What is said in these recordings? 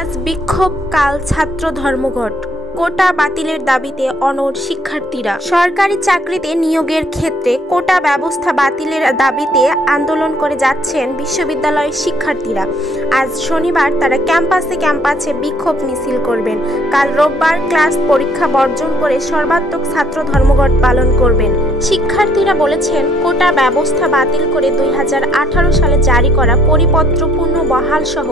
আজ বিক্ষোভকাল ছাত্র ধর্মঘট, কোটা বাতিলের দাবিতে অনড় শিক্ষার্থীরা। সরকারি চাকরিতে নিয়োগের ক্ষেত্রে কোটা ব্যবস্থা বাতিলের দাবিতে আন্দোলন করে যাচ্ছেন বিশ্ববিদ্যালয়ের শিক্ষার্থীরা। আজ শনিবার তারা ক্যাম্পাসে বিক্ষোভ মিছিল করবেন। কাল রোববার ক্লাস পরীক্ষা বর্জন করে সর্বাত্মক ছাত্র ধর্মঘট পালন করবেন। শিক্ষার্থীরা বলেছেন, কোটা ব্যবস্থা বাতিল করে 2018 সালে জারি করা পরিপত্র পুনর্বহাল সহ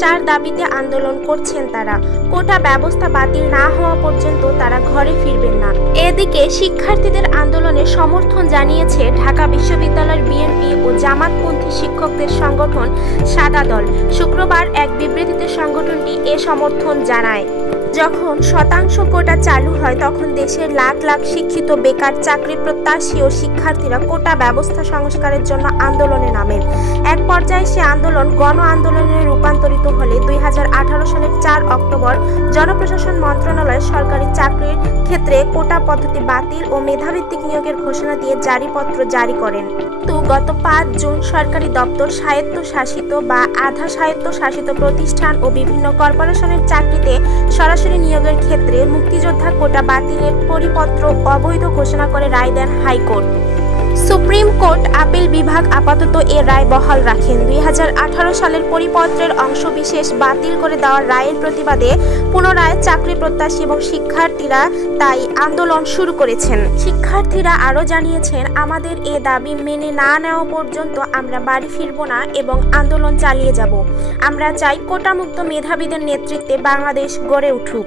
4 দাবিতে আন্দোলন করছেন তারা। কোটা ব্যবস্থা বাতিল না হওয়া পর্যন্ত তারা ঘরে ফিরবেন না। এদিকে শিক্ষার্থীদের আন্দোলনে সমর্থন জানিয়েছে ঢাকা বিশ্ববিদ্যালয়ের বিএনপি ও জামাতপন্থী শিক্ষকদের সংগঠন সাদা দল। শুক্রবার এক বিবৃতিতে সংগঠনটি এ সমর্থন জানায়। যখন শতাংশ কোটা চালু হয় তখন দেশের লাখ লাখ শিক্ষিত বেকার চাকরি প্রত্যাশী ও শিক্ষার্থীরা কোটা ব্যবস্থা সংস্কারের জন্য আন্দোলনে নামেন। এক পর্যায়ে সে আন্দোলন গণ আন্দোলনে রূপান্তরিত হলে 2018 সালের 4 অক্টোবর জনপ্রশাসন মন্ত্রণালয় সরকারি চাকরির ক্ষেত্রে কোটা পদ্ধতি বাতিল ও মেধাভিত্তিক নিয়োগের ঘোষণা দিয়ে জারিপত্র জারি করেন। কিন্তু গত 5 জুন সরকারি দপ্তর, স্বায়ত্তশাসিত বা আধা স্বায়ত্তশাসিত প্রতিষ্ঠান ও বিভিন্ন কর্পোরেশনের চাকরিতে সরাসরি নিয়োগের ক্ষেত্রে মুক্তিযোদ্ধা কোটা বাতিলের পরিপত্র অবৈধ ঘোষণা করে রায় দেন হাইকোর্ট। সুপ্রিম কোর্ট আপিল বিভাগ আপাতত এ রায় বহাল রাখেন। 2018 সালের পরিপত্রের অংশবিশেষ বাতিল করে দেওয়ার রায়ের প্রতিবাদে পুনরায় চাকরি প্রত্যাশী এবং শিক্ষার্থীরা তাই আন্দোলন শুরু করেছেন। শিক্ষার্থীরা আরও জানিয়েছেন, আমাদের এ দাবি মেনে না নেওয়া পর্যন্ত আমরা বাড়ি ফিরব না এবং আন্দোলন চালিয়ে যাব। আমরা চাই কোটামুক্ত মেধাবীদের নেতৃত্বে বাংলাদেশ গড়ে উঠুক।